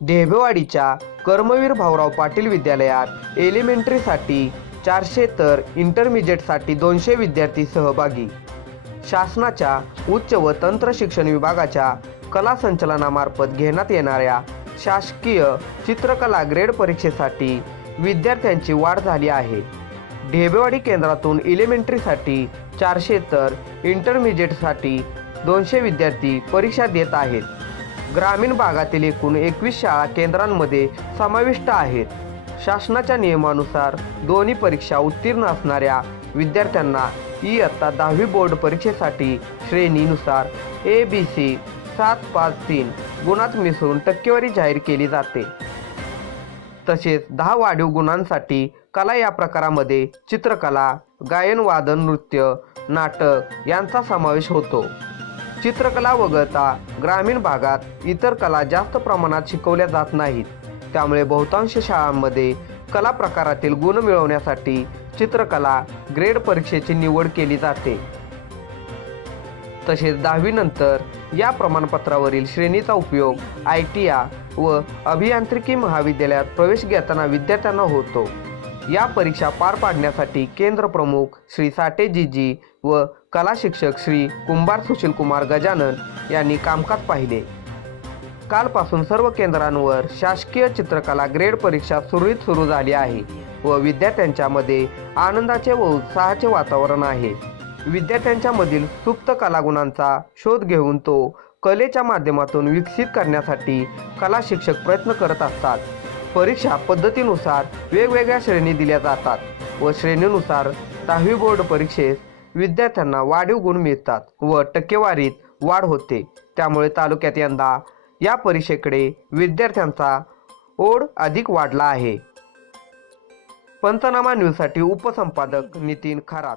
ढेबेवाडीच्या कर्मवीर भाऊराव पाटील विद्यालयात एलिमेंटरीसाठी चारशे तर इंटरमिजिएटसाठी दोनशे विद्यार्थी सहभागी. शासनाच्या उच्च व तंत्र शिक्षण विभागाच्या कला संचलनामार्फत घेण्यात येणाऱ्या शासकीय चित्रकला ग्रेड परीक्षेसाठी विद्यार्थ्यांची वाढ झाली आहे. ढेबेवाडी केंद्रातून इलिमेंटरीसाठी चारशे तर इंटरमिजिएटसाठी दोनशे विद्यार्थी परीक्षा देत आहेत. ग्रामीण भागातील एकूण एकवीस शाळा केंद्रांमध्ये समाविष्ट आहेत. शासनाच्या नियमानुसार दोन्ही परीक्षा उत्तीर्ण असणाऱ्या विद्यार्थ्यांना इयत्ता दहावी बोर्ड परीक्षेसाठी श्रेणीनुसार ए बी सी सात पाच तीन गुणात मिसळून टक्केवारी जाहीर केली जाते. तसेच दहा वाढीव गुणांसाठी कला या प्रकारामध्ये चित्रकला गायन वादन नृत्य नाटक यांचा समावेश होतो. चित्रकला वगळता ग्रामीण भागात इतर कला जास्त प्रमाणात शिकवल्या जात नाहीत. त्यामुळे बहुतांश शाळांमध्ये कला प्रकारातील गुण मिळवण्यासाठी चित्रकला ग्रेड परीक्षेची निवड केली जाते. तसेच दहावीनंतर या प्रमाणपत्रावरील श्रेणीचा उपयोग आय टी आ व अभियांत्रिकी महाविद्यालयात प्रवेश घेताना विद्यार्थ्यांना होतो. या परीक्षा पार पाडण्यासाठी केंद्र प्रमुख श्री साटेजीजी व कला शिक्षक श्री कुंभार सुशील कुमार गजानन यांनी कामकाज पाहिले. कालपासून सर्व केंद्रांवर शासकीय चित्रकला ग्रेड परीक्षा सुरळीत सुरू झाली आहे व विद्यार्थ्यांच्यामध्ये आनंदाचे व उत्साहाचे वातावरण आहे. विद्यार्थ्यांच्यामधील सुप्त कलागुणांचा शोध घेऊन तो कलेच्या माध्यमातून विकसित करण्यासाठी कला शिक्षक प्रयत्न करत असतात. परीक्षा पद्धतीनुसार वेगवेगळ्या श्रेणी दिल्या जातात व श्रेणीनुसार दहावी बोर्ड परीक्षेस विद्यार्थ्यांना वाढीव गुण मिळतात व टक्केवारीत वाढ होते. त्यामुळे तालुक्यात यंदा या परीक्षेकडे विद्यार्थ्यांचा ओढ अधिक वाढला आहे. पंचनामा न्यूजसाठी उपसंपादक नितीन खरात.